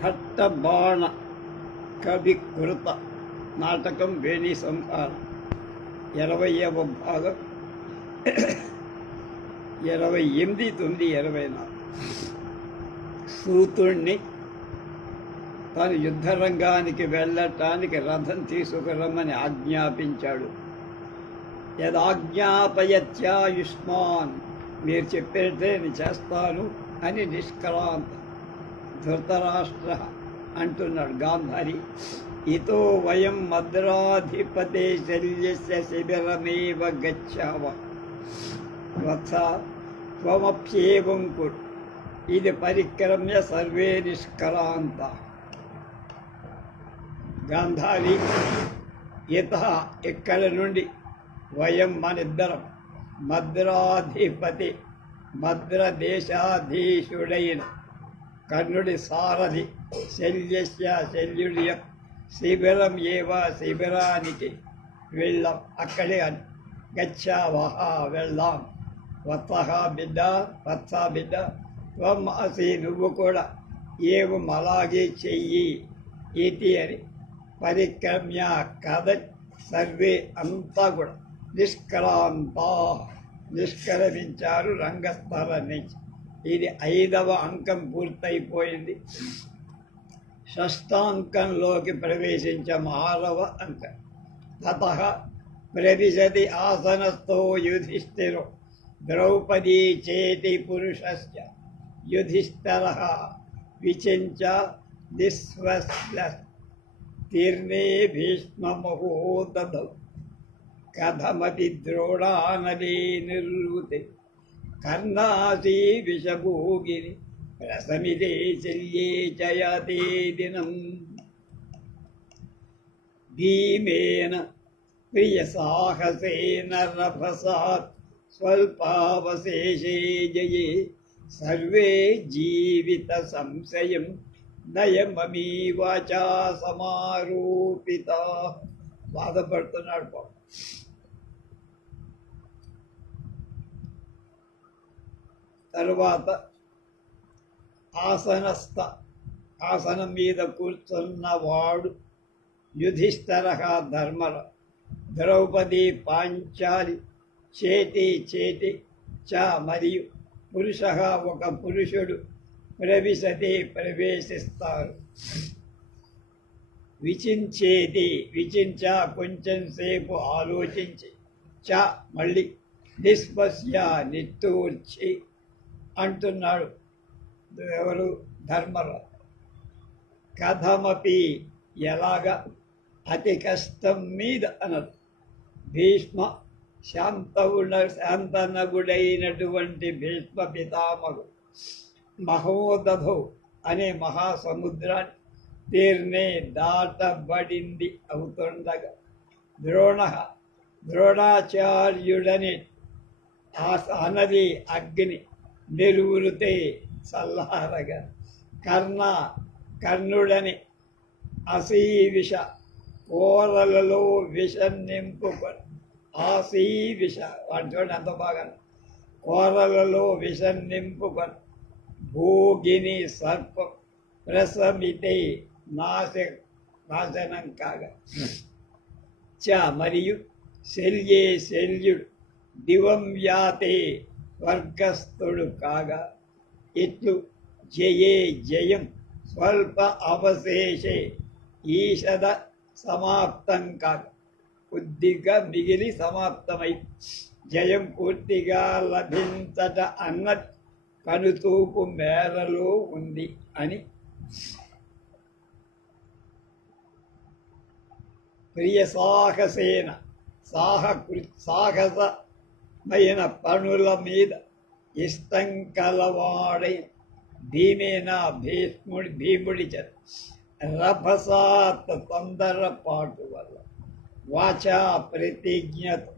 భట్టబాణ కవి కృత నాటకం వేణి సంహారం 20వ భాగం 28/9/24. సూతుణ్ణి తాను యుద్ధరంగానికి వెళ్ళటానికి రథం తీసుకురమ్మని ఆజ్ఞాపించాడు. యదాజ్ఞాపయత్యాయుష్మాన్, మీరు చెప్పేటే నేను చేస్తాను అని నిష్క్రాంత ధృతరాష్ట్ర అంటున్నాడు. గాంధారి ఇతో వయం మద్రాధిపతే శల్యస్య శిబిరమేవ గచ్చావ వత్స త్వమప్యేవం కురు ఇది పరిక్రమ్య సర్వే నిష్క్రాంత. గాంధారి ఇతః ఇక్కడి నుండి వయం మనిద్దరం మద్రాధిపతి మద్రదేశాధీశుడైన కర్ణుడి సారథి శల్యస్య శల్యుడి శిబిరం ఏవ శిబిరానికి వెళ్ళాం. అక్కడే గచ్చావహ వెళ్దాం. వత్సహ బిడ్డ వత్స బిడ్డ త్వం అసి నువ్వు కూడా ఏవం అలాగే చెయ్యి ఇది అని పరిక్రమ్య కథ సర్వే అంతా కూడా నిష్క్రాంత నిష్క్రమించారు రంగస్థలం నుంచి. ఇది 5వ అంకం పూర్తయిపోయింది. షష్టాంకంలోకి ప్రవేశించాం. 6వ అంకం. తతః ప్రవిశతి ఆసనస్థో యుధిష్ఠిరో ద్రౌపదీ చేతి పురుషస్య యుధిష్ఠిరః విచించ నిస్వస్య తీర్ణే భీష్మమహోదధౌ కథమపి ద్రోణానలే నిర్వృతే కర్ణాసీ విషభోగిని రసమిదే శల్యే జయతే దినం. భీమేన ప్రియసాహసేన రభసాత్ స్వల్పావశేషే జయే సర్వే జీవిత సంశయం నయమమీ వాచా సమారూపిత. బాధపడుతున్నాడు పాపం. తరువాత ఆసనం మీద కూర్చున్నవాడు యుధిష్ఠిరః ధర్మర ద్రౌపది పాంచాలి చేతి చ మరియు పురుష ఒక పురుషుడు ప్రవిశతి ప్రవేశిస్తారు. విచించేది విచించ కొంచెం సేపు ఆలోచించి చ మళ్ళీ నిస్పశ్య నిట్టూర్చి అంటున్నాడు. ఎవరు? ధర్మరాజు. కథమపి ఎలాగా అతి కష్టం మీద అన్నది. భీష్మ శాంతనగుడైనటువంటి భీష్మ పితామహుడు మహోదధౌ అనే మహాసముద్రాన్ని తీర్నే దాటబడింది అవుతుండగా ద్రోణాచార్యుడని అనది అగ్ని నిలువురితే చల్లారగా కర్ణుడని అసీవిష కోరలలో విషం నింపుకొని ఆసీవిష అంటే అంత బాగా కోరలలో విషం నింపుకొని భోగిని సర్పం ప్రసమితే నాశనం కాగా చ మరియు శల్యుడు దివం వ్యాతే స్వర్గస్థుడు కాగా ఇట్లు జయే జయం స్వల్ప అవశేషే ఈషద సమాప్తం కాగా కొద్దిగా మిగిలి సమాప్తమై జయం పూర్తిగా లభించట అన్నది కనుతూపు మేరలో ఉంది అని ప్రియ సాహసేన సాహసమైన పనుల మీద ఇష్టం కలవాడై భీమేన భీముడి చేత రభసాత్ తొందరపాటు వల్ల వాచా ప్రతిజ్ఞతో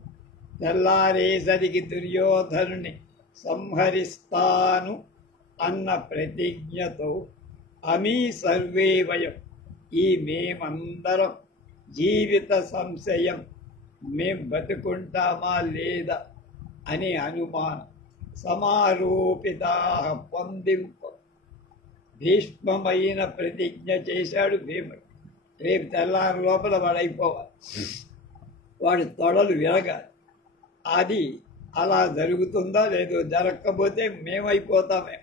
తెల్లారేసరికి దుర్యోధనుని సంహరిస్తాను అన్న ప్రతిజ్ఞతో అమీ సర్వే వయం ఈ మేమందరం జీవిత సంశయం మేం బతుకుంటామా లేదా అనే అనుమానం సమారూపితా పొందింప భీష్మమైన ప్రతిజ్ఞ చేశాడు భీముడు. రేపు తెల్లారి లోపల వాడు అయిపోవాలి, వాడి తొడలు విరగాలి. అది అలా జరుగుతుందా లేదో, జరగకపోతే మేమైపోతామే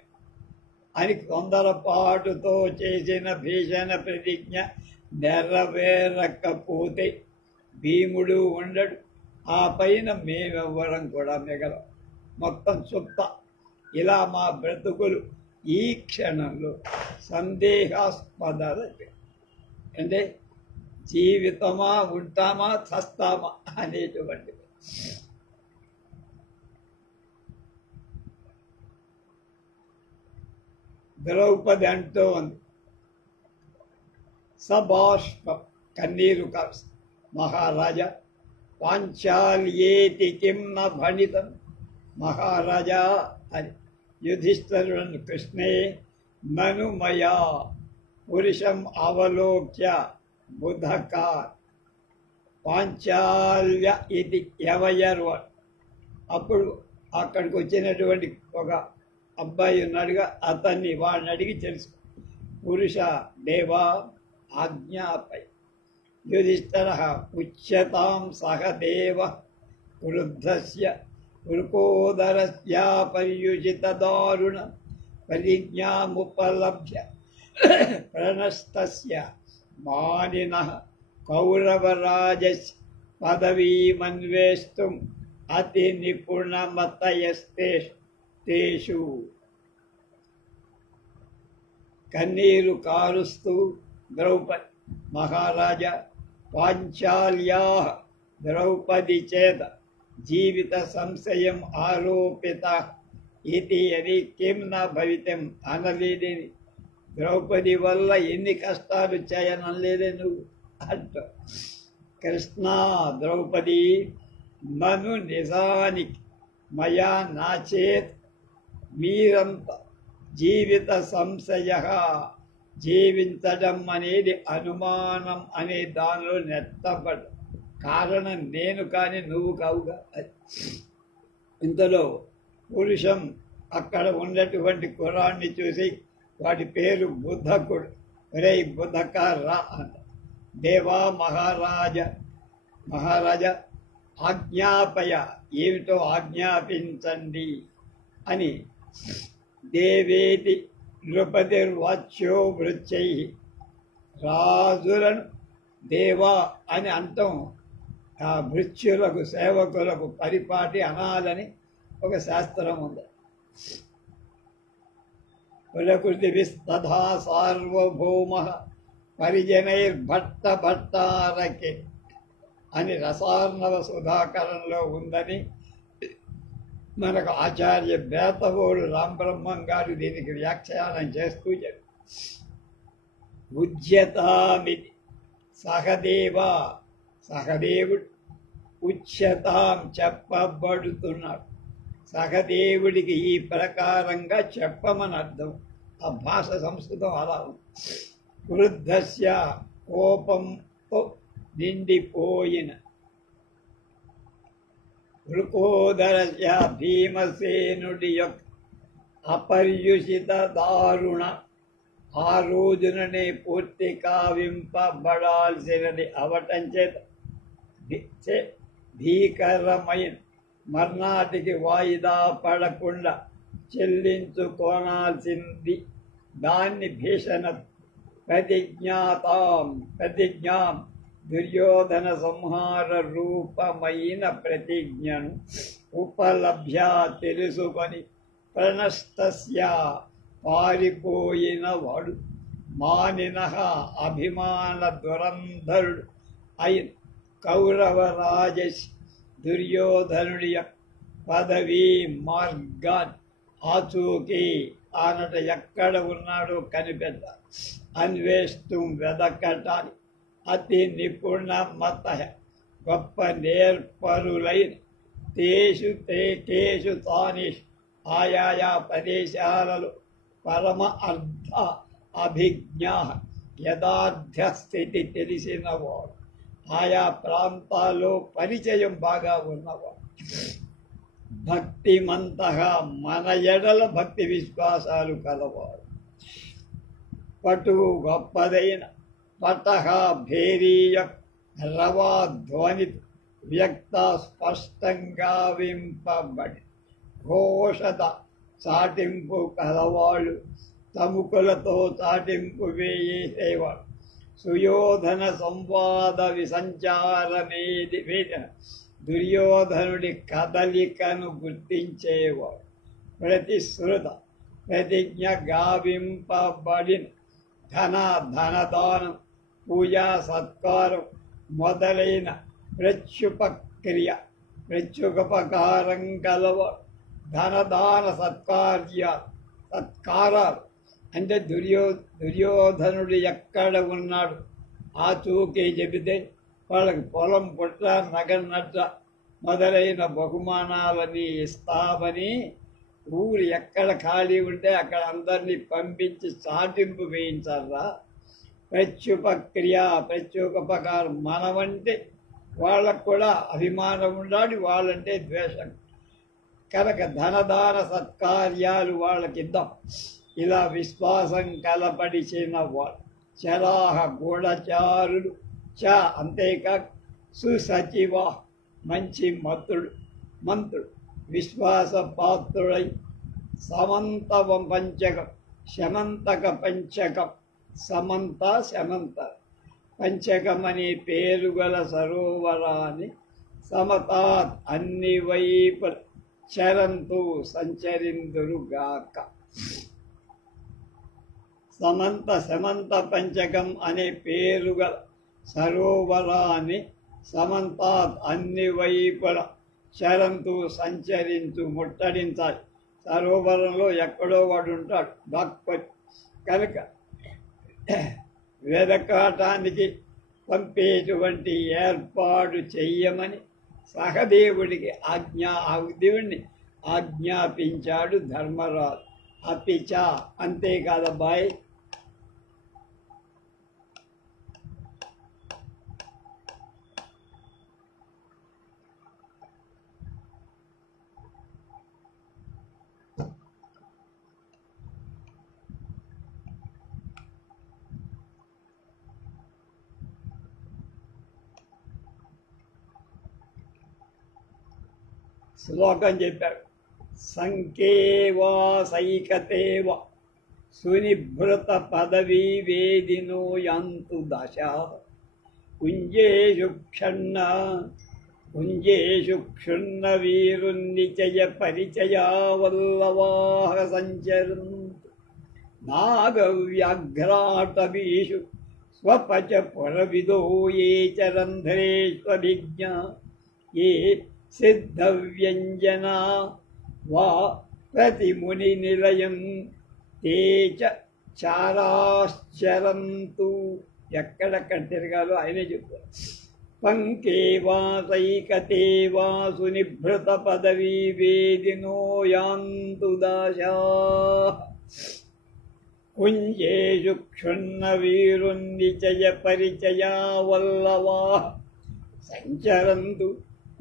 అని తొందరపాటుతో చేసిన భీషణ ప్రతిజ్ఞ నెరవేరకపోతే భీముడు ఉండడు, ఆ పైన మేమెవ్వడం కూడా మిగలం, మొత్తం చుట్ట. ఇలా మా బ్రతుకులు ఈ క్షణంలో సందేహాస్పద, అంటే జీవితమా ఉంటామా చస్తామా అనేటువంటిది. ద్రౌపది అంటూ ఉంది, సబాష్పం కన్నీరు కాస్త, మహారాజా పాంచాల్యేతి కిం న భణితం, మహారాజా అని యుధిష్ఠిరుడు కృష్ణే నను మయా పురుషం అవలోక్య బుధకార్ పాంచాల్య ఇది ఎవయరు. అప్పుడు అక్కడికి వచ్చినటువంటి ఒక అబ్బాయి ఉన్నాడుగా, వాడిని అడిగి తెలుసు. పురుష దేవా ఆజ్ఞాపై. యుధిష్ఠిర ఉచ్యతాం సహదేవ క్రుద్ధస్య వృకోదరస్య పర్యుజిత దారుణ పరిజ్ఞాముపలభ్య ప్రణస్తస్య మానినః కౌరవరాజస్య పదవీమన్వేష్టుం అతి నిపుణమతయస్తేషు. కన్నీరు కారుస్తూ ద్రౌపది, మహారాజా పాంచాల్యా ద్రౌపది చేత జీవిత సంశయం ఆరోపిత ఇది అని కిం నా భవితం అనలేదేని, ద్రౌపది వల్ల ఎన్ని కష్టాలు చేయనలేదే నువ్వు అంట. కృష్ణ ద్రౌపది నను నిజానికి మయా నాచేత్ మీరంత జీవిత సంశయ, జీవించడం అనేది అనుమానం అనే దానిలో నెట్టబడ్డ కారణం నేను కానీ నువ్వు కావుగా. ఇంతలో పురుషం అక్కడ ఉన్నటువంటి కుర్రాన్ని చూసి వాడి పేరు బుద్ధకుడు, ఒరే బుద్ధకారా అంట. దేవా మహారాజా ఆజ్ఞాపయ, ఏమిటో ఆజ్ఞాపించండి అని. దేవేతి నృపతిర్వాచ్యో వృచ్చై, రాజులను దేవా అని అంటాం ఆ భృత్యులకు సేవకులకు పరిపాటి అనాలని ఒక శాస్త్రం ఉంది. కులకృతిభిస్తథా సార్వభౌమ పరిజనైర్భట్టభట్టారకే అని రసార్ణవ సుధాకరంలో ఉందని మనకు ఆచార్య బేతవోడు రామబ్రహ్మం గారు దీనికి వ్యాఖ్యానం చేస్తూ చెప్పారు. ఉచ్యతామిది సహదేవుడు ఉచ్యతాం చెప్పబడుతున్నాడు. సహదేవుడికి ఈ ప్రకారంగా చెప్పమని అర్థం. ఆ భాష సంస్కృతం అలా ఉంది. క్రుద్ధస్య కోపంతో నిండిపోయిన, వృకోదరస్య భీమసేనుడి యొక్క అపర్యుషిత దారుణ, ఆ రోజుననే పూర్తి కావింపబడాల్సినది అవటం చేత భీకరమైన మర్నాటికి వాయిదా పడకుండా చెల్లించుకోనాల్సింది. దాన్ని భీషణ ప్రతిజ్ఞాం దుర్యోధన సంహార రూపమైన ప్రతిజ్ఞను ఉపలభ్య తెలుసుకొని ప్రణస్తస్య పారిపోయిన వాడు, మానినః అభిమాన దురంధరుడు అయిన కౌరవరాజసి దుర్యోధనుడి పదవీ మార్గాన్ని ఆచూకీ ఆనట ఎక్కడ ఉన్నాడో కనిపెట్ట అన్వేష్టం వెదకటానికి అతి నిపుణమత గొప్ప నేర్పరులైన కేషు తానేషు ఆయా ప్రదేశాలలో పరమ అర్థ అభిజ్ఞా యథార్థ స్థితి తెలిసినవాడు, ఆయా ప్రాంతాల్లో పరిచయం బాగా ఉన్నవాడు. భక్తిమంతః మన ఎడల భక్తి విశ్వాసాలు కలవాడు. పటువు గొప్పదైన పటహ భేరీయ రవా ధ్వని వ్యక్త స్పష్టంగా వింపబడి ఘోషత చాటింపు కలవాళ్ళు తముకులతో చాటింపు వేయేసేవాడు. సుయోధన సంవాద విసంచారమేది వేదన దుర్యోధనుడి కదలికను గుర్తించేవాడు. ప్రతిశ్రుత ప్రతిజ్ఞ గావింపబడిన ధనదానం పూజా సత్కారం మొదలైన ప్రత్యుపకారం గలవాడు. ధనదాన సత్కారాలు అంటే దుర్యోధనుడు ఎక్కడ ఉన్నాడు ఆచూకీ చెబితే వాళ్ళకి పొలం పుట్ల నగనట్ట మొదలైన బహుమానాలని ఇస్తామని ఊరు ఎక్కడ ఖాళీ ఉంటే అక్కడ అందరినీ పంపించి చాటింపు వేయించాలా. ప్రత్యుపకారం మనమంటే వాళ్ళకు కూడా అభిమానం ఉండాలి, వాళ్ళంటే ద్వేషం కనుక ధనదాన సత్కార్యాలు వాళ్ళకిద్దాం. ఇలా విశ్వాసం కలపడిచిన వాళ్ళు చరాహ గూఢచారులు అంతేకాక సుసచివ మంచి మంత్రుడు విశ్వాస పాత్రుడై సమంతవ పంచకం శమంతక పంచకం శమంత పంచకం అనే పేరు గల సరోవరాన్ని సమతాత్ అన్ని వైపుల చరంతు సంచరిందురుగాక. శమంత పంచకం అనే పేరు గల సరోవరాన్ని సమంతాత్ అన్ని వైపుల చరంతు సంచరించు ముట్టడించాలి. సరోవరంలో ఎక్కడో వాడు ఉంటాడు దాక్కొని కనుక వెదకాటానికి పంపేటువంటి ఏర్పాటు చెయ్యమని సహదేవుడికి దేవుణ్ణి ఆజ్ఞాపించాడు ధర్మరాజు. అపిచ అంతేకాదబ్బాయి శ్లోకం చెప్పాడు. సంకేవా సైకతేవ సునిభృత పదవీ వేదినో యాంతు దశ కుంజేషు క్షుణ్ణ వీరున్నిచయ పరిచయావల్లవాహ సంచరంతు నాగవ్యాఘ్రాటవీషు స్వపచ పురవిదో ఏ చ రంధ్రేష్వభిజ్ఞ ఏ సిద్ధవ్యంజనా వా ప్రతిముని నిలయం తే చారాశ్చరంతు. ఎక్కడెక్కడ తిరగాలో ఆయనే చెప్తారు. పంకే వా సైకతే వా సునిభృత పదవీ వేదినో యాంతు దాశా కుంజేషు క్షుణ్ణ వీరున్నిచయ పరిచయావల్లవా సంచరంతు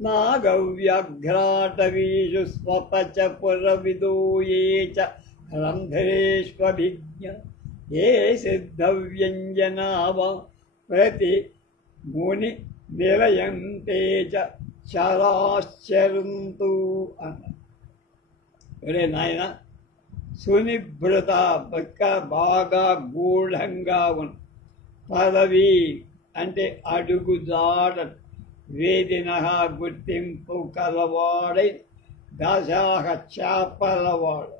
నాగవ్యాఘ్రాటవీషు స్వపచ పురవిదో ఏ చ రంధ్రేష్వభిజ్ఞ ఏ సిద్ధవ్యంజనా వా ప్రతి ముని నిలయంతే చ చరాశ్చరంతు అన్న. ఒరే నాయన సునిభృత బాగా గూఢంగా ఉన్న పదవి అంటే అడుగు జాడ వేదిన గుర్తింపు కలవాడై దశాహ చేపలవాడు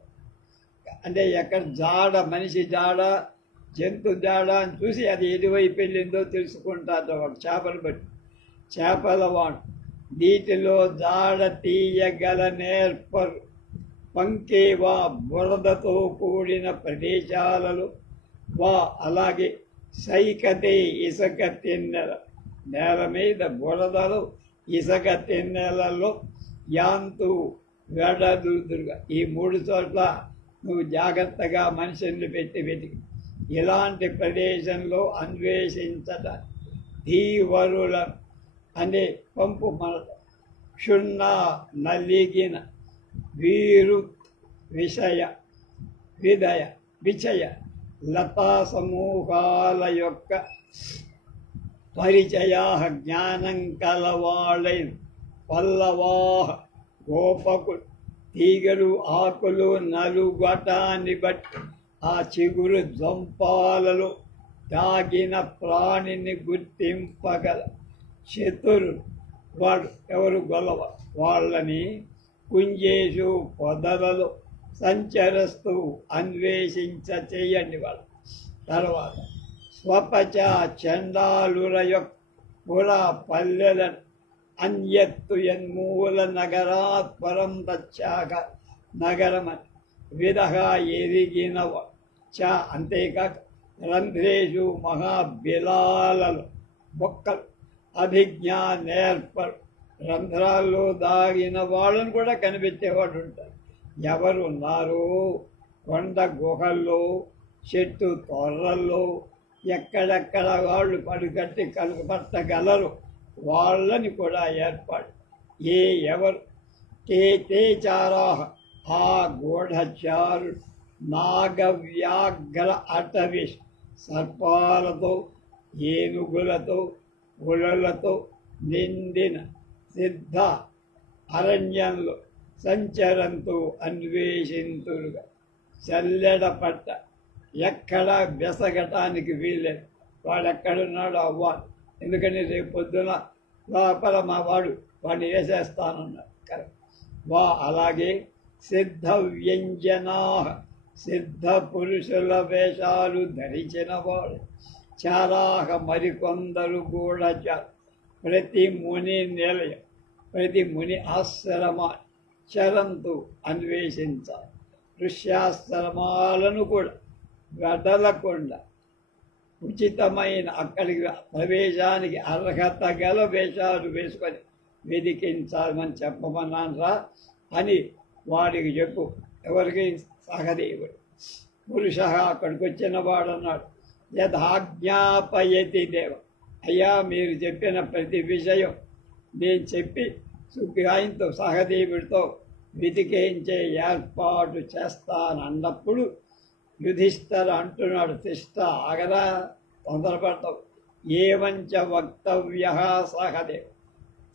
అంటే ఎక్కడ జాడ మనిషి జాడ జంతు జాడ అని చూసి అది ఎటువైపు వెళ్ళిందో తెలుసుకుంటారు వాడు చేపలు బట్టి. చేపలవాడు నీటిలో జాడ తీయగల నేర్పరు. పంకే వా బురదతో కూడిన ప్రదేశాలలో వా అలాగే సైకతే ఇసుక తిన్నెల నేల మీద బురదలు ఇసుక తిన్నెలలో యాంతు వెడదురుగా ఈ 3 చోట్ల నువ్వు జాగ్రత్తగా మనుషుల్ని పెట్టి వెతికి ఇలాంటి ప్రదేశంలో అన్వేషించట ధీవరుల అనే పంపు మన క్షుణ్ణ నలిగిన వీరు విషయ విచయ లతా సమూహాల యొక్క పరిచయా జ్ఞానం కలవాళ్ళైన పల్లవాహ గోపకులు తీగలు ఆకులు నలుగటాన్ని బట్టి ఆ చిగురు జంపాలలో దాగిన ప్రాణిని గుర్తింపగల చతురు వాడు ఎవరు గొలవ వాళ్ళని కుంజేషు పొదలలో సంచరిస్తూ అన్వేషించ చేయండి వాళ్ళు. తర్వాత స్వపచ చండాలుర యొక్క పురా పల్లెలను అన్యత్తు యన్మూల నగరాత్ పరం తచ్చాక నగరమని విధగా ఎరిగినవ చ అంతేకాక రంధ్రేషు మహాబిలాలలో బొక్కలు అభిజ్ఞా నేర్పరు రంధ్రాల్లో దాగిన వాళ్ళని కూడా కనిపెట్టేవాడు ఉంటారు. ఎవరు ఉన్నారు? కొండ గుహల్లో, చెట్టు తొర్రల్లో ఎక్కడెక్కడ వాళ్ళు పడుకట్టి కలుపట్టగలరు వాళ్ళని కూడా ఏర్పాటు. ఎవరు తే చారాహ ఆ గూఢచారు నాగవ్యాఘ్ర అటవి సర్పాలతో ఏనుగులతో పులులతో నిండిన సిద్ధ అరణ్యంలో సంచరంతో అన్వేషింతులుగా చల్లెడ పట్ట ఎక్కడ బెసగటానికి వీల్లేదు. వాడు ఎక్కడున్నాడో అవ్వాలి. ఎందుకని రేపు పొద్దున లోపల మా వాడిని వేసేస్తానన్నాడు. వా అలాగే సిద్ధ వ్యంజనా సిద్ధ పురుషుల వేషాలు ధరించిన వాడు చారాహ మరికొందరు కూడా ప్రతి ముని నిలయం ప్రతి ముని ఆశ్రమ చరంతు అన్వేషించాలి. ఋష్యాశ్రమాలను కూడా వెడలకుండా ఉచితమైన అక్కడికి ప్రవేశానికి అర్హత గల వేషాలు వేసుకొని వెదికించాలని చెప్పమన్నాను రా అని వాడికి చెప్పు. ఎవరికి? సహదేవుడు. పురుష అక్కడికి వచ్చిన వాడు అన్నాడు, యథాజ్ఞాపయతి దేవ, అయ్యా మీరు చెప్పిన ప్రతి విషయం నేను చెప్పి సుఖాయంతో సహదేవుడితో వెతికేయించే ఏర్పాటు చేస్తానన్నప్పుడు యుధిష్ఠిర అంటున్నాడు, తిష్ట ఆగరా, తొందరపడతావు. ఏవంచ వక్తవ్య సహదేవ్,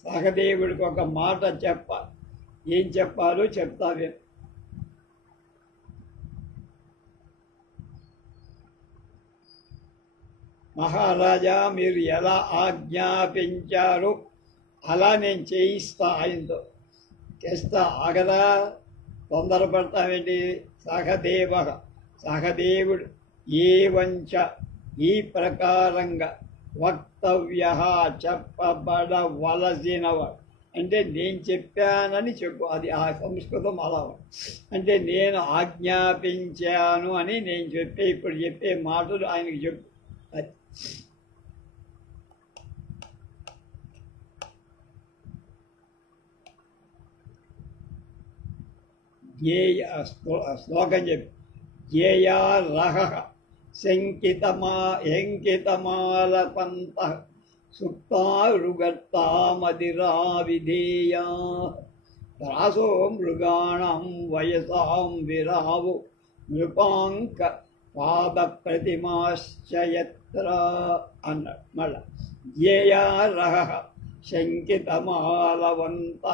సహదేవుడికి ఒక మాట చెప్పాలి. ఏం చెప్పాలో చెప్తావే. మహారాజా మీరు ఎలా ఆజ్ఞాపించారో అలా నేను చేయిస్తా. ఆయనతో చేస్తా, ఆగదా, తొందరపడతామేంటి. సహదేవుడు ఏవంచ ఈ ప్రకారంగా వక్తవ్య చెప్పబడవలసినవాడు అంటే నేను చెప్పానని చెప్పు. అది ఆ సంస్కృతం అలా అంటే నేను ఆజ్ఞాపించాను అని నేను ఇప్పుడు చెప్పే మాటలు ఆయనకి చెప్పు. అది శ్లోకం చెప్పి జ్ఞేయా రహ శంకితమాలపంత సుప్తారుగత్తామదిరా విధేయా రాసో మృగాణం వయసాం విరావు నృపాంక పాద ప్రతిమాశ్చయత్ర అన్నాడు. మళ్ళా జ్ఞేయా రహ శంకితమాలవంత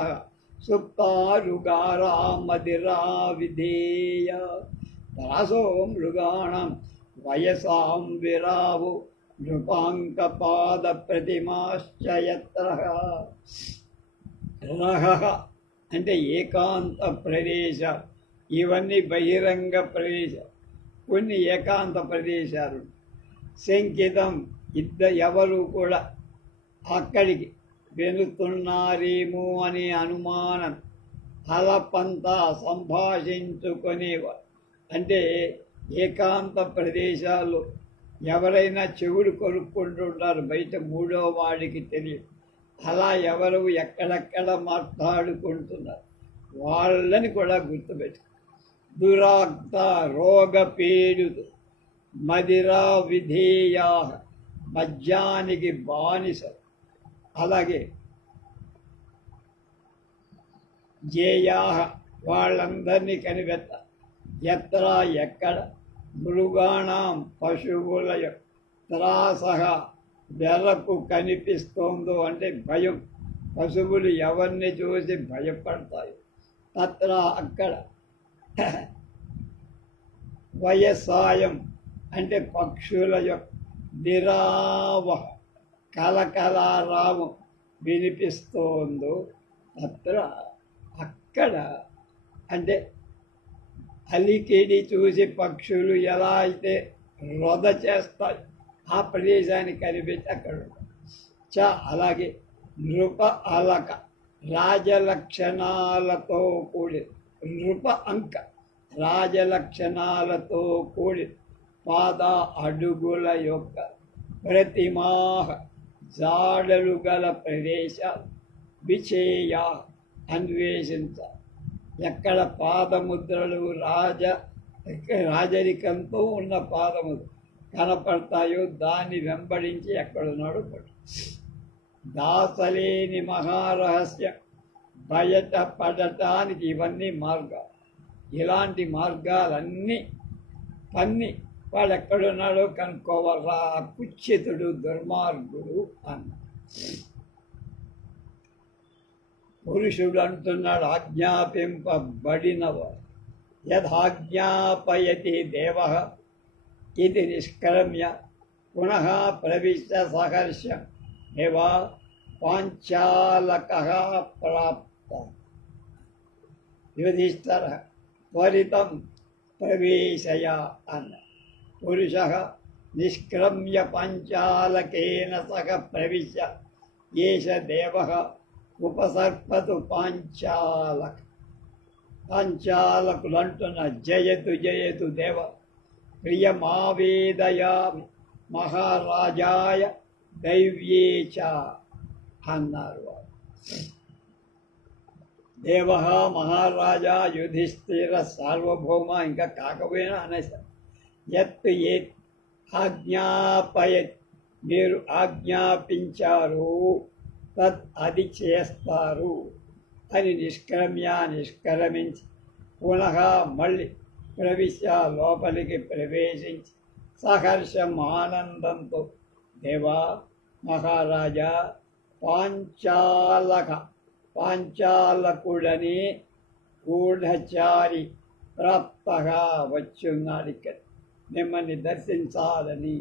సుప్తారుగారామదిరా విధేయ రాసో మృగాణం వయసాం విరావు నృపాంకపాద ప్రతిమాశ్చయత్ర. రహ అంటే ఏకాంత ప్రదేశ, ఇవన్నీ బహిరంగ ప్రదేశం. కొన్ని ఏకాంత ప్రదేశాలు. శంకితం ఎవరు కూడా అక్కడికి వెళుతున్నారేమో అనే అనుమానం అలపంతా సంభాషించుకునేవారు. అంటే ఏకాంత ప్రదేశాల్లో ఎవరైనా చెవుడు కొనుక్కుంటుంటారు, బయట మూడో వాడికి తెలియదు. అలా ఎవరు ఎక్కడెక్కడ మాట్లాడుకుంటున్నారు వాళ్ళని కూడా గుర్తుపెట్టు. దురాక్త రోగపీడుతు మదిరా విధేయా మద్యానికి బానిసలు. అలాగే జేయా వాళ్ళందరినీ కనిపెట్ట. ఎత్ర ఎక్కడ మృగాణం పశువుల త్రాసహ వెరకు కనిపిస్తోందో అంటే భయం. పశువులు ఎవరిని చూసి భయపడతాయి. తత్ర అక్కడ వయసాయం అంటే పక్షుల యొక్క నిరావ కలకలారావం వినిపిస్తోందో తత్ర అక్కడ అంటే అలికిడి చూసి పక్షులు ఎలా అయితే రొద చేస్తాయి ఆ ప్రదేశానికి కనిపెట్టి అక్కడ అలాగే నృప అలక రాజలక్షణాలతో కూడి నృప అంక రాజలక్షణాలతో కూడి పాద అడుగుల యొక్క ప్రతిమాహ జాడలు గల ప్రదేశాలు విచేయ అన్వేషించ. ఎక్కడ పాదముద్రలు రాజరికంతో ఉన్న పాదముద్రలు కనపడతాయో దాన్ని వెంబడించి ఎక్కడున్నాడు పడు. దాసలేని మహారహస్యం బయట పడటానికి ఇవన్నీ మార్గాలు. ఇలాంటి మార్గాలన్నీ పన్ని వాడు ఎక్కడున్నాడో కనుక్కోవాలా. కుచ్చితుడు దుర్మార్గుడు అన్న పురుషుడు అంటున్నాడు ఆజ్ఞాపింపబడినవాడు. యథాజ్ఞాపయతి దేవ ఇది నిష్క్రమ్య పునః ప్రవిశ్య సహర్షం ఏవ పాంచాలక ప్రాప్త. యుధిష్ఠిర త్వరితం ప్రవేశయ అన్న. పురుష నిష్క్రమ్య పాంచాలకేన సహ ప్రవిశ్య ఏష దేవ ఉపసర్పతు పాంచాలక. పాంచాలకులు అంటున్న జయతు జయతు దేవ ప్రియమావేదయామి మహారాజాయ దైవ్యేచ అన్నారు. దేవ మహారాజా యుధిష్ఠిర సార్వభౌమ ఇంకా కాకపోయినా అనేసారు. ఎత్ ఏ ఆజ్ఞాపయత్ మీరు ఆజ్ఞాపించారు తద్ అది చేస్తారు అని నిష్క్రమించి పునః మళ్ళీ ప్రవిశ్య లోపలికి ప్రవేశించి సహర్షం ఆనందంతో దేవా మహారాజా పాంచాలకుడని గూఢచారి ప్రాప్తగా వచ్చున్నాడు. ఇక్కడ మిమ్మల్ని దర్శించాలని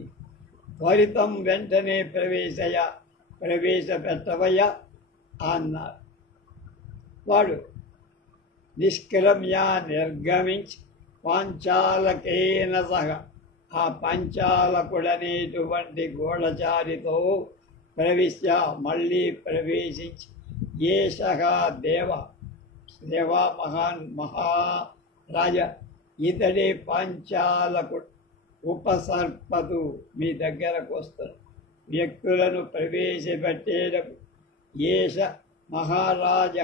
త్వరితం వెంటనే ప్రవేశపెట్టవయ్యా అన్నారు. వాడు నిష్క్రమ్య నిర్గమించి పాంచాలకేన సహ ఆ పంచాలకుడనేటువంటి గూఢచారితో ప్రవిశ్య మళ్ళీ ప్రవేశించి ఏషః దేవా మహారాజ ఇతడే పాంచాలకుడు ఉపసర్పతు మీ దగ్గరకు వస్తారు. వ్యక్తులను ప్రవేశపెట్టేటప్పుడు ఏష మహారాజ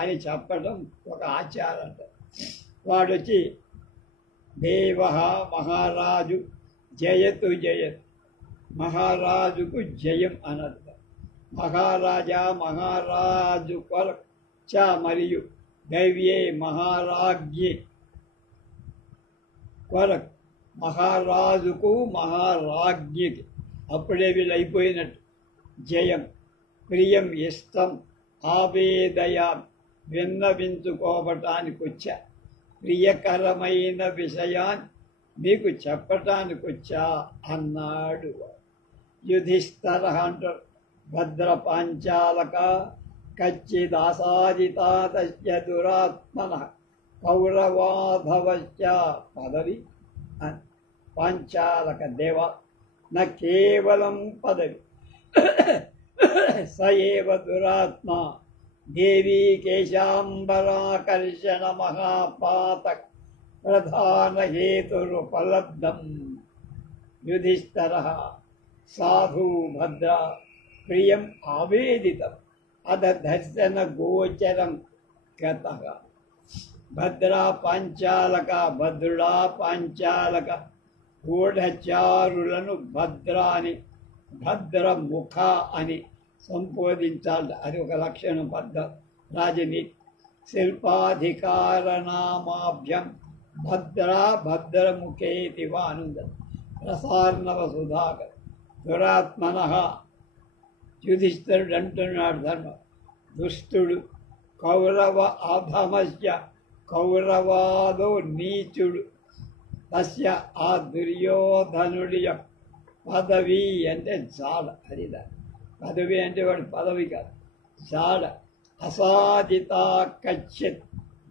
అని చెప్పడం ఒక ఆచారం. వాడొచ్చి దేవ మహారాజు జయతు జయతు మహారాజుకు జయం అనర్థం. మహారాజా మహారాజు కొరకు చ మరియు దైవ్యే మహారాజ్ఞి కొరకు మహారాజుకు మహారాజ్ఞికి అప్పుడే వీళ్ళు అయిపోయినట్టు. జయం ప్రియం ఇష్టం ఆవేదయ విన్నవించుకోవటానికి వచ్చా. ప్రియకరమైన విషయాన్ని మీకు చెప్పటానికి వచ్చా అన్నాడు. యుధిష్ఠిర అంటారు భద్ర పాంచాలక కచ్చిదాసాదితాతస్య దురాత్మన కౌరవాధవశ్చ పదవి అని. పాంచాలక దేవ న కేవలం పదవి స ఏవ దురాత్మ దేవీ కేశాంబరాకర్షణ మహాపాతక ప్రధాన హేతురుపలబ్ధం. యుధిష్ఠిర సాధు భద్ర ప్రియం ఆవేదితం అద దర్శన గోచరం గతః. భద్ర పాంచాలక భద్రుడా పాంచాలక గూఢచారులను భద్ర అని భద్రముఖ అని సంబోధించాలి. అది ఒక లక్షణం రాజనీతి. శిల్పాధికారనామాభ్యం భద్రా భద్రముఖేతి వానుంద రసార్ణవ సుధాకర్ దురాత్మన యుధిష్ఠిరుడు అంటున్నాడు ధర్మ దుష్టుడు కౌరవ అధమస్య కౌరవాదో నీచుడు తస్య ఆ దుర్యోధనుడి యొక్క పదవి అంటే జాడ అదిదా పదవి అంటే వాడి పదవి కాదు జాడ అసాధిత కచ్చిత్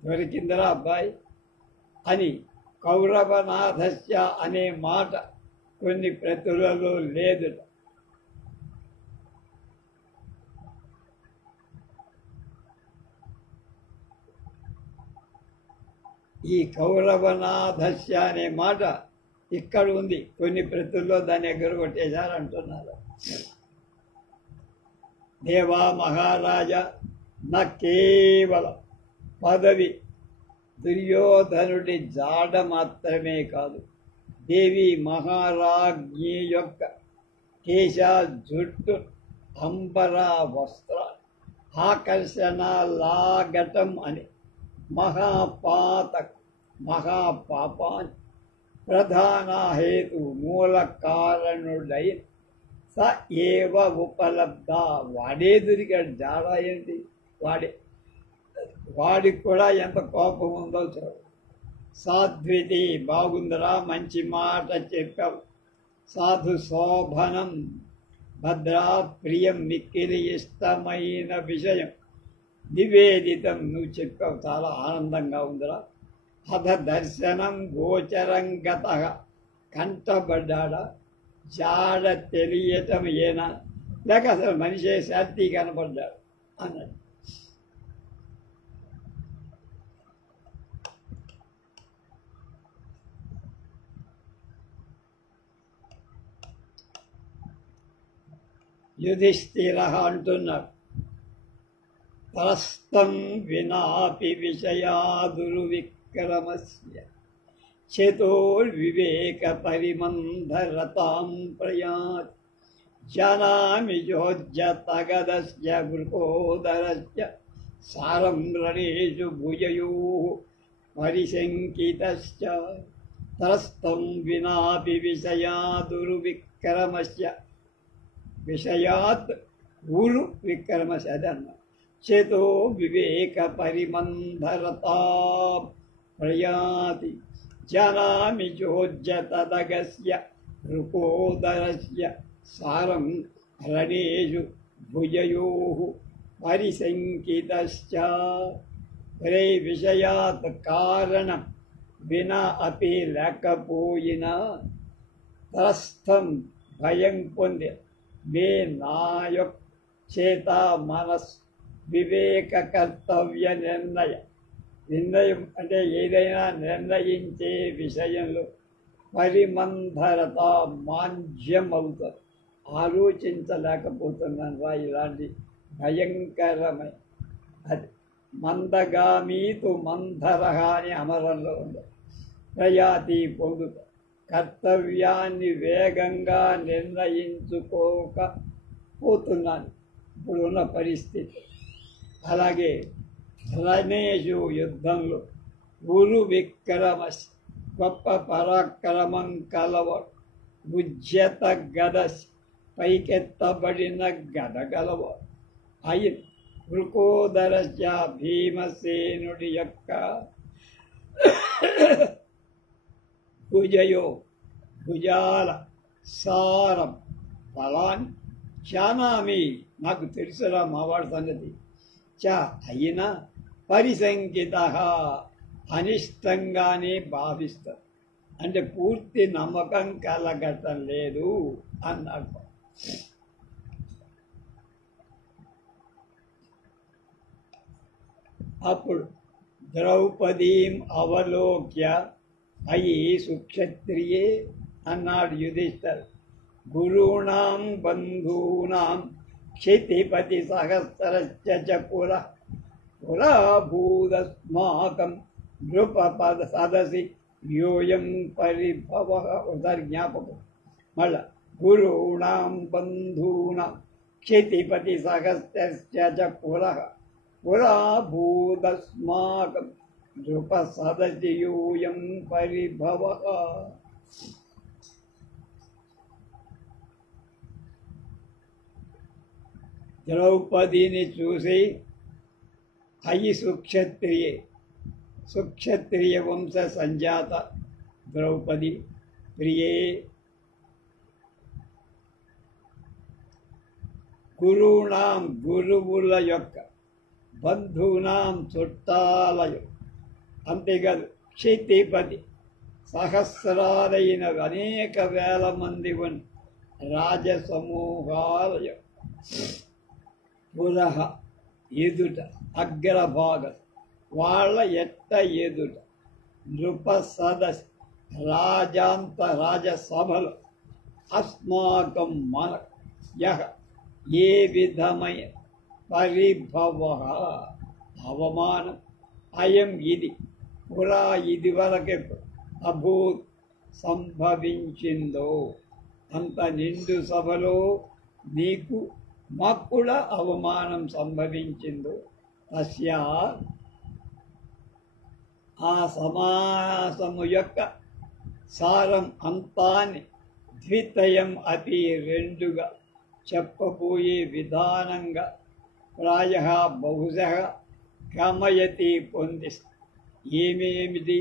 దొరికిందిరా అబ్బాయి అని కౌరవనాథస్య అనే మాట కొన్ని ప్రతులలో లేదు. ఈ కౌరవనాథస్య అనే మాట ఇక్కడ ఉంది, కొన్ని ప్రతుల్లో దాన్ని ఎగరగొట్టేశారు అంటున్నారు. దేవా మహారాజా నా కేవలం పదవి దుర్యోధనుడి జాడ మాత్రమే కాదు, దేవి మహారాజ్ఞి యొక్క కేశ జుట్టు అంబరా వస్త్రాలు ఆకర్షణ లాగటం అని మహాపాపాన్ని ప్రధాన హేతు మూల కారణుడై స ఏవ ఉపలబ్ధ వాడే దొరికాడు. జాడ ఏంటి వాడికి కూడా ఎంత కోపం ఉందో చూడు. సాధ్వితి బాగుందిరా, మంచి మాట చెప్పావు. సాధు శోభనం భద్రా ప్రియం మిక్కిలి ఇష్టమైన విషయం నివేదితం నువ్వు చెప్పావు, చాలా ఆనందంగా ఉందిరా. అధ దర్శనం గోచరం గత కంటబడ్డా జాడ తెలియటం ఏనా లేక అసలు మనిషే శాంతి కనబడ్డాడు అన్నాడు. యుధిష్ఠిర అంటున్నాడు, తరస్తం వినాపి విషయాదుర్విక్రమస్య చేతోర్వివేక పరిమంధరతాం ప్రయాత్ జానామి యోజ్య తగదస్య వృకోదరస్య సారం రణేషు భుజయోః పరిశంకితశ్చ. తరస్తం వినాపి విషయాదుర్విక్రమస్య విషయాత్ ఊరు విక్రమస్య అదన్న చేతో వివేక పరిమంధరతా ప్రయాతి జానామి జోజ్య తదగస్య వృకోదరస్య సారం రణేషు భుజయోః పరిశంకితశ్చ. ఒరే విషయాత్ కారణం వినా అపి లేకపోయినా తరస్థం భయం పొందే మే నాయక్ చేత మనస్ వివేక కర్తవ్య నిర్ణయం అంటే ఏదైనా నిర్ణయించే విషయంలో పరిమంధరత మాంద్యం అవుతుంది. ఆలోచించలేకపోతున్నాను రా, ఇలాంటి భయంకరమైన అది మందగామీతు మంధర అని అమరంలో ఉంది. ప్రయాతి పొందుతా కర్తవ్యాన్ని వేగంగా నిర్ణయించుకోకపోతున్నాను ఇప్పుడున్న పరిస్థితి. అలాగే రణేషు యుద్ధంలో ఉరు విక్రమస్ గొప్ప పరాక్రమం కలవాడు, ఉజ్యత గదస్ పైకెత్తబడిన గద గలవాడు అయి వృకోదరస్య భీమసేనుడి యొక్క భుజాల సారం బలాన్ని జానామి నాకు తెలుసురా మావాడి సంగతి చ అయినా పరిశంకిత అనిష్టంగానే భావిస్తారు, అంటే పూర్తి నమ్మకం కలగటం లేదు అన్నాడు. అప్పుడు ద్రౌపదీం అవలోక్య అయి సుక్షత్రియే అన్నాడు యుధిష్ఠిర్. గురూణాం బంధూనాం క్షితిపతి సహస్రశ్చ పురభూదస్మాకం నృపపద సదసి యోయం పరిభవ. ఒకసారి జ్ఞాపకం మళ్ళా గురూణాం బంధూనాం క్షితిపతి సహస్రశ్చ పుర పురా భూదస్మాకం నృప సదతి యూయం పరిభవః. ద్రౌపదిని చూసి అయి సుక్షత్రియే, సుక్షత్రియ వంశ సంజాత ద్రౌపది ప్రియే, గురువునాం గురువుల యొక్క, బంధువునాం చుట్టాల యొక్క, అంతేకాదు క్షితిపతి సహస్రాలైన అనేక వేల మంది ఉన్న రాజసమూహాల యొక్క, పురః ఎదుట, అగ్రభాగం వాళ్ళ ఎట్ట ఎదుట, నృప సదస్ రాజాంత రాజసభలు, అస్మాకం మన యహ ఏ విధమైన పరిభవ అవమానం, అయం ఇది పురా ఇది వరకెప్పుడు అభూత్ సంభవించిందో, అంత నిండు సభలో నీకు మాకు కూడా అవమానం సంభవించిందో, తస్యా ఆ సమాసము యొక్క సారం అంతాన్ని ద్వితయం అతి రెండుగా చెప్పబోయే విధానంగా ప్రాయ బహుశః గమయతి పొందిస్తుంది. ఏమేమిది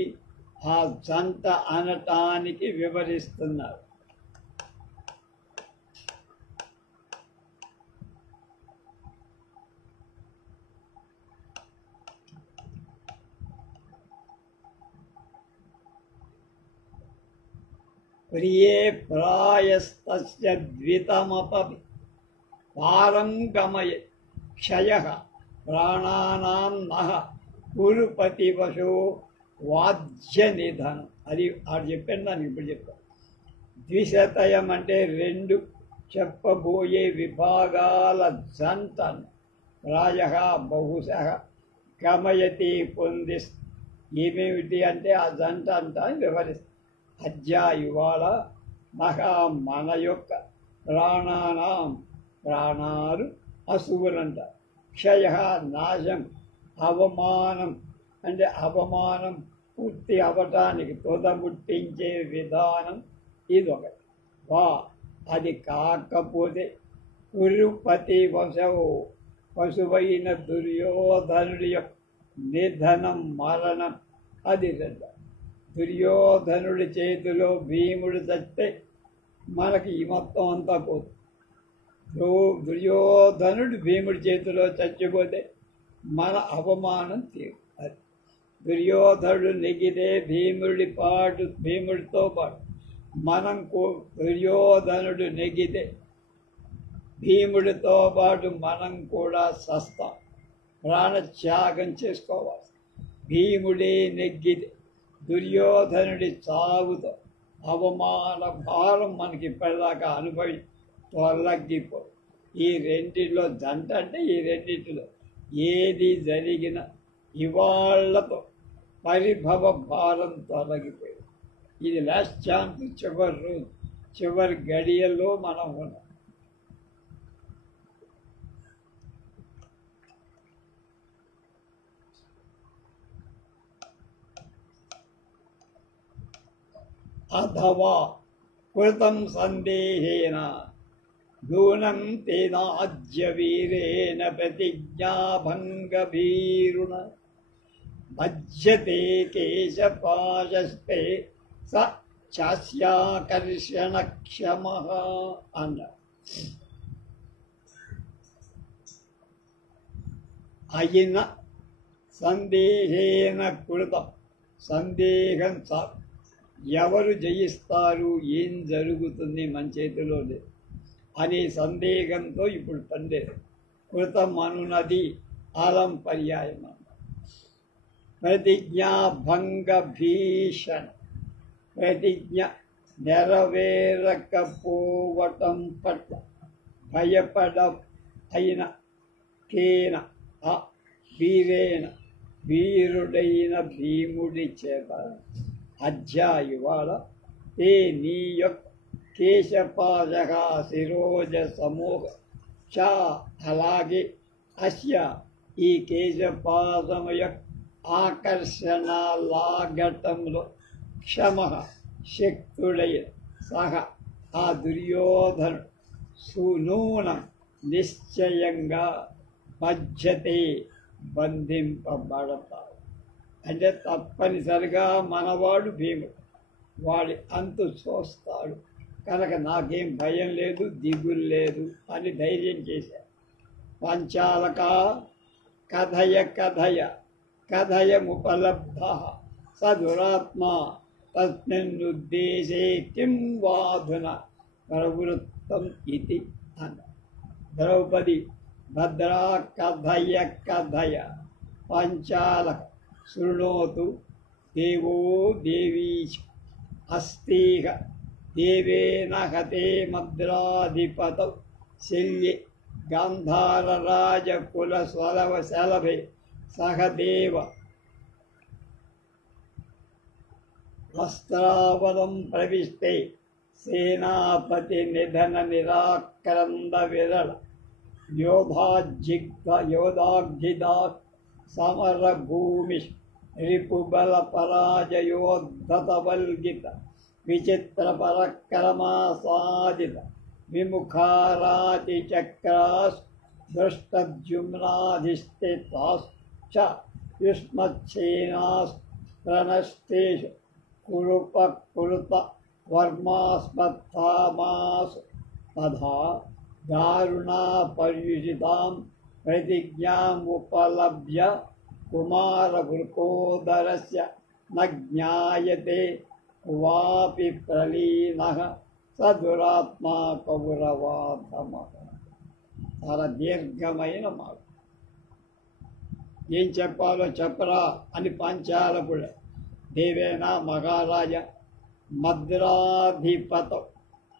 ఆ జంట అనటానికి వివరిస్తున్నారు. ప్రియే ప్రాయస్తస్య ద్వితమపి పారం గమయతి క్షయః ప్రాణానాం నః కురుపతివశో వాద్య నిధనం. అది ఆడు చెప్పాను, దానికి ఇప్పుడు చెప్పాను. ద్విశతయం అంటే రెండు చెప్పబోయే విభాగాల జంటను ప్రాయ బహుశః గమయతి పొందిస్తుంది. ఏమేమిటి అంటే ఆ జంట అంతా వివరిస్తుంది. అద్య ఇవాళ మహా మన యొక్క ప్రాణానాం ప్రాణాలు అసువులంట, క్షయ నాశం, అవమానం అంటే అవమానం పూర్తి అవటానికి తొదముట్టించే విధానం ఇదొకటి. వా అది కాకపోతే కురుపతి పశువైన దుర్యోధనుడి యొక్క నిధనం మరణం అది రెండు. దుర్యోధనుడి చేతిలో భీముడు చస్తే మనకి ఈ మొత్తం అంతా పోతుంది. దుర్యోధనుడు భీముడి చేతిలో చచ్చిపోతే మన అవమానం తీరు. అది దుర్యోధనుడు నెగితే భీముడితో పాటు మనం దుర్యోధనుడు నెగితే భీముడితో పాటు మనం కూడా సస్తాం, ప్రాణత్యాగం చేసుకోవాలి. భీముడే నెగ్గితే దుర్యోధనుడి చావుతో అవమాన భారం మనకి ఇప్పటిదాకా అనుభవి తొలగిపో. ఈ రెండిట్లో జంట అంటే ఈ రెండిట్లో ఏది జరిగిన ఇవాళ్లతో పరిభవ భారం తొలగిపోయింది. ఇది లాస్ట్ ఛాన్స్, చివరి రోజు, చివరి గడియల్లో మనం ఉన్నాం. అథవా కృతం సందేహేన నూనం తేనాజ్య వీరేణ ప్రతిజ్ఞాభంగభీరుణ మజ్యతే కేశపాశస్తే స చాస్యాకర్షణ క్షమః అన్నారు. అయిన సందేహేన కృతం, సందేహం ఎవరు జయిస్తారు, ఏం జరుగుతుంది మన చేతిలో లేదు అనే సందేహంతో ఇప్పుడు పండేది. కృతం అనునది అలం పర్యాయం అన్న. ప్రతిజ్ఞాభంగ భీషణ, ప్రతిజ్ఞ నెరవేరకపోవటం పట్ల భయపడ అయిన కేన ఆ వీరేణ వీరుడైన భీముడి చేత అద్య ఇవాళ ఏ నీ యొక్క కేశపాశక శిరోజ సమూహ చ అలాగే అస్య ఈ కేశపాదము యొక్క ఆకర్షణ లాఘటంలో క్షమ శక్తుడై సహ ఆ దుర్యోధను సునూనం నిశ్చయంగా మధ్యతే బంధింపబడతాడు. అంటే తప్పనిసరిగా మనవాడు భీముడు, వాడి అంతు చూస్తాడు కనుక నాకేం భయం లేదు, దిగులు లేదు అని ధైర్యం చేశాడు. పంచాలక కథయ కథయ కథయముపలబ్ధ సదురాత్మా తస్మిన్నుద్దేశే కిం వాధున ప్రవృత్తం ఇది అన్న. ద్రౌపది భద్రా కథయ కథయ పంచాలక శృణోతు దేవో దేవీచ అస్తిహ దేవేన హతే మద్రాధిపతౌ శల్యే గాంధారరాజకుల శలభే సహదేవ వస్త్రావరం ప్రవిష్టే సేనాపతి నిధన నిరాక్రంద విరళ యోధాగ్ధిదా సమరభూమి రిపుబల పరాజయోద్ధతవల్గిత విచిత్ర పరక్రమాసాదిత విముఖారాతి చక్రాస్ దృష్టద్యుమ్నాధిష్ఠితాశ్చ యుష్మచ్ఛేనాస్ ప్రణష్టేషు కురుప వర్మాస్మత్థామాసు తథా దారుణా పర్యుషితాం ప్రతిజ్ఞాముపలభ్య కుమారవృకోదరస్య న జ్ఞాయతే వాపి ప్రలీనః సదురాత్మా కౌరవాధమః. చాలా దీర్ఘమైన మాట. ఏం చెప్పాలో చెప్పరా అని పంచాలకుడు దేవేన మహారాజ మద్రాధిపత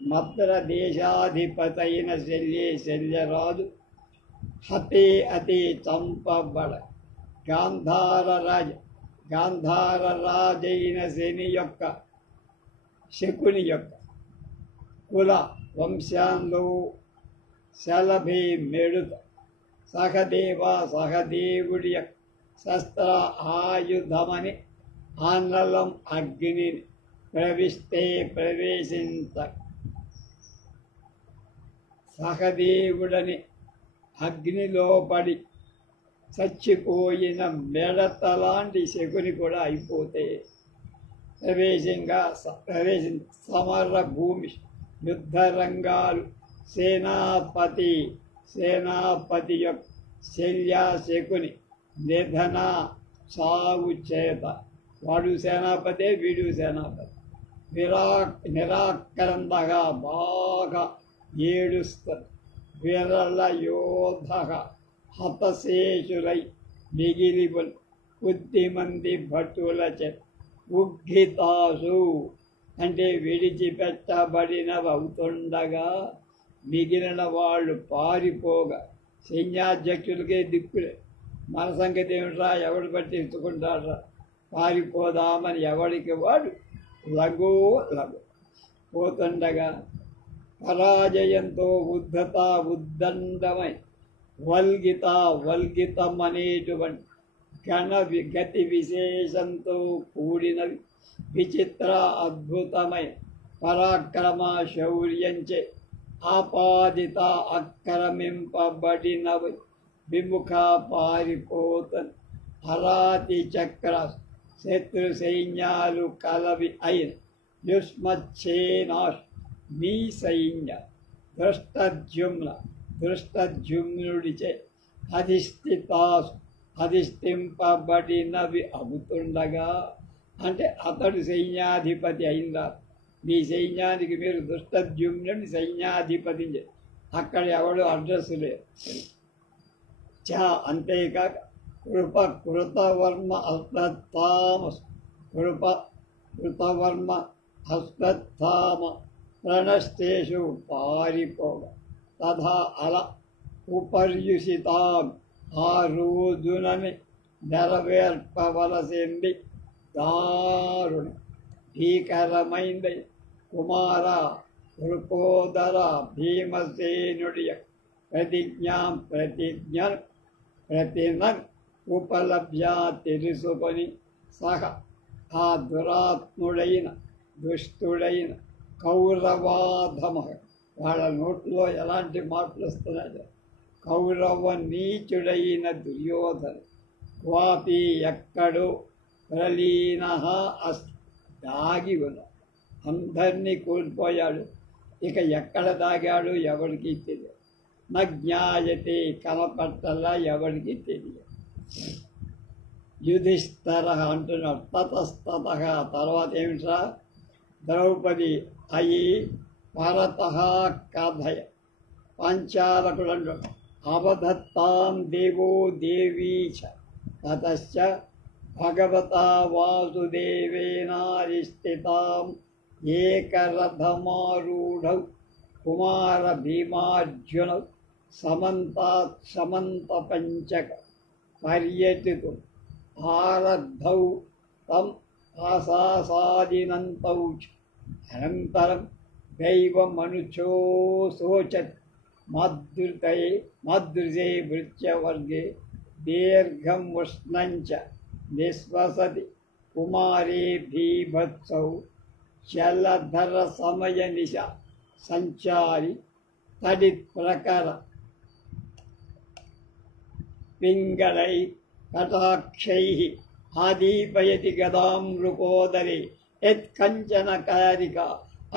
మద్ర దేశాధిపతైన శల్యరాజు హతే అతి చంపబడ గాంధారరాజైన శకుని యొక్క కుల వంశాంలో శలభే మెడుత సహదేవుడి యొక్క శస్త్ర ఆయుధమని ఆనలం అగ్నిని ప్రవేశించ సహదేవుడని అగ్నిలో పడి చచ్చిపోయిన మెడతలాంటి శకుని కూడా అయిపోతే సమర భూమి యుద్ధరంగాలు సేనాపతి యొక్క శల్యశకుని నిధన సాగు చేత వాడు సేనాపతే వీడు సేనాపతి నిరాకరందగా బాగా ఏడుస్తారు. విరళ యోధ హతశేషులై మిగిలి కొద్దిమంది భటుల చేత ఉగ్గితాసు అంటే విడిచిపెట్టబడినవి అవుతుండగా మిగిలిన వాళ్ళు పారిపోగా సైన్యాధ్యక్షులకే దిక్కులే. మన సంగతి ఏమిట్రా, ఎవడు పట్టించుకుంటాడ్రా, పారిపోదామని ఎవడికి వాడు లఘు పోతుండగా పరాజయంతో ఉద్దండమై వల్గితం అనేటువంటి గతి విశేషంతో కూడినవి విచిత్ర అద్భుతమై పరాక్రమ శౌర్యంచే ఆపాదిత ఆక్రమింపబడినవి విముఖ పారిపోతన్ హరాతి చక్ర శత్రు సైన్యాలు కలవి అయిన యుష్మచ్ఛేనాష్ మీ సైన్య దృష్టద్యుమ్నుడిచే అధిష్ఠింపబడినవి అవుతుండగా అంటే అతడు సైన్యాధిపతి అయిందా, మీ సైన్యానికి మీరు దృష్టద్యుమ్నుడి సైన్యాధిపతి అక్కడ ఎవడు అడ్రస్ లేదు. అంతేకాక కృతవర్మ అశ్వత్థామ ప్రణష్టేషు పారిపోగ తథా అల ఉపర్యుషితాం ఆ రోజునని నెరవేర్పవలసింది దారుణ భీకరమైంది. కుమార వృకోదర భీమసేనుడి ప్రతిజ్ఞను ప్రతినన్ ఉపలభ్య తెలుసుకొని సహ ఆ దురాత్ముడైన దుష్టుడైన కౌరవాధమ, వాళ్ళ నోట్లో ఎలాంటి మాటలు వస్తున్నాయో, కౌరవ నీచుడైన దుర్యోధన క్వాపి ఎక్కడో ప్రలీన దాగి ఉన్న, అందరినీ కోల్పోయాడు. ఇక ఎక్కడ దాగాడు ఎవరికి తెలియదు. నజ్ఞాయతే కనపట్టలా ఎవరికి తెలియదు. యుధిష్ఠర అంటున్నాడు. తతస్తత తర్వాత ఏమిట్రా, ద్రౌపది అయి పరత కథయ పంచాలకుడు అంటాడు. అవధత్తాం దేవో దేవీచ తతశ్చ భగవతా వాసుదేవేనారిస్థితాం ఏకరథమారూఢౌ కుమార భీమార్జునౌ సమంత పంచక పర్యటితు ఆరద్ధౌ తం ఆసాసాదినంతౌ అనంతరం దైవమనుచో శోచత్ మాదృశే భృత్యవర్గే దీర్ఘం ఉష్ణంచ నిశ్వసతి కుమారే భీభత్సౌ శలధర సమయ నిశ సంచారి తడిత్ ప్రకర పింగళై కటాక్షై ఆదీపయతి గదాం నృపోదరే యత్కంచన కారిక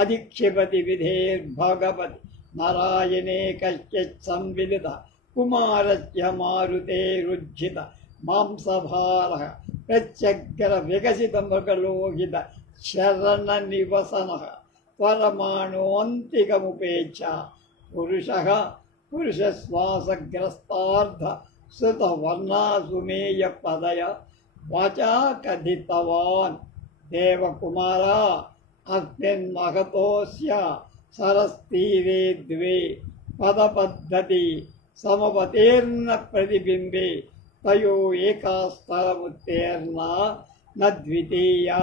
అధిక్షిపతి విధేర్భగవతి నారాయణే కశ్చిత్ సంవిదిత కుమారస్య మారుతే రుజ్జిత మాంసభార ప్రత్యగ్ర వికసిత మృగలోహిత శరణ నివసన పరమాణోంతికముపేక్ష పురుషశ్వాసగ్రస్తార్థ సుతవర్ణాసుమేయ పదయ వాచా కథితవాన్ దేవకుమార అస్మిన్మహతోస్య సరస్తీరే ద్వే పదపద్ధతి సమవతీర్ణ ప్రతిబింబే తయో ఏకాస్థలముత్తీర్ణ నద్వితీయా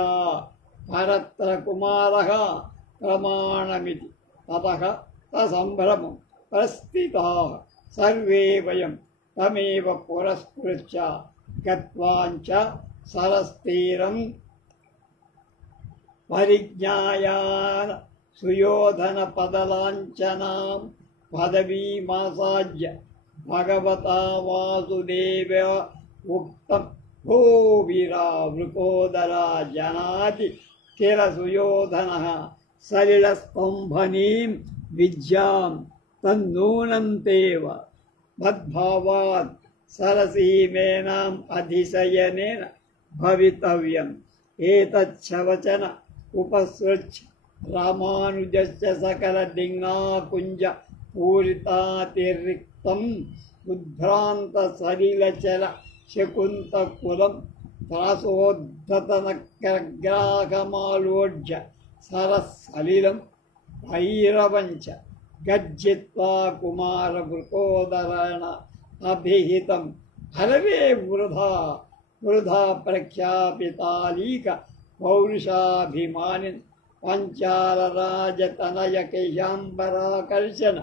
పరత్ర కుమారః ప్రమాణమితి తతః తసంభ్రమం ప్రస్థితాః సర్వే వయం తమేవ పురస్కృత్య గత్వాంచ సరస్తీరం పరిజ్ఞాయాన సుయోధన పదలాంఛనాం పదవీమాసాజ్య భగవతా వాసుదేవ ఉక్తం భో వీరా వృకోదరా జనాతి కిల సుయోధన సలిలస్తంభనీం విద్యాం తన్నూనం తేవ మద్భావాత్ సరసీమేనాం అధిశయనేన భవితవ్యం ఏతచ్చవచన ఉపసృచ్ఛ రామానుజస్య సకల డింగాకుంజ పూరితాతిరిక్తం ఉద్భ్రాంత సలిలచల శకుంతకులం త్రాసోద్ధతనగ్రాహమాలోఢ్య సరసలిలం భైరవంచ గర్జిత్వా కుమార వృకోదరణ అభిహితం హరవే వృధా ప్రఖ్యాపితాలీక పౌరుషాభిమానిన్ పంచాలరాజతనయ కేశాంబరాకర్షణ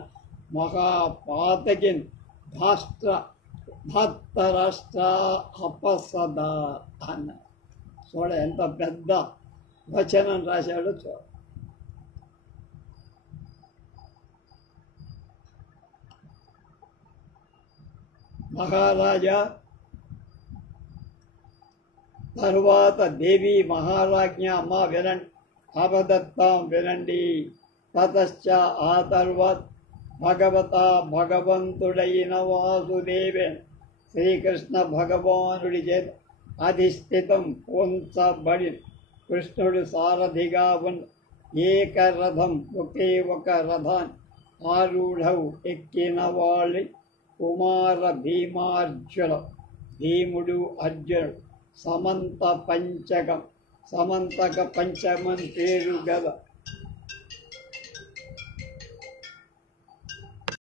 మహాపాతకిన్ ధాత్తరాష్ట్ర అపసద అన్న. చూడ ఎంత పెద్ద వచనం రాశాడో చూడ. మహారాజా తరువాత దేవి మహారాజ్ఞ అమ్మ వినండి, అపదత్తాం వినండి. తతశ్చ ఆ తరువాత భగవంతుడైన వాసుదేవేన్ శ్రీకృష్ణ భగవానుడి చేత అధిష్ఠితం పొంచబడి కృష్ణుడు సారథిగా ఉన్న ఏకరథం ఒకే ఒక రథాన్ని ఆరూఢౌ ఎక్కిన వాళ్ళి కుమార భీమార్జున భీముడు అర్జునుడు సమంత పంచకం సమంతక పంచమం పేరు గల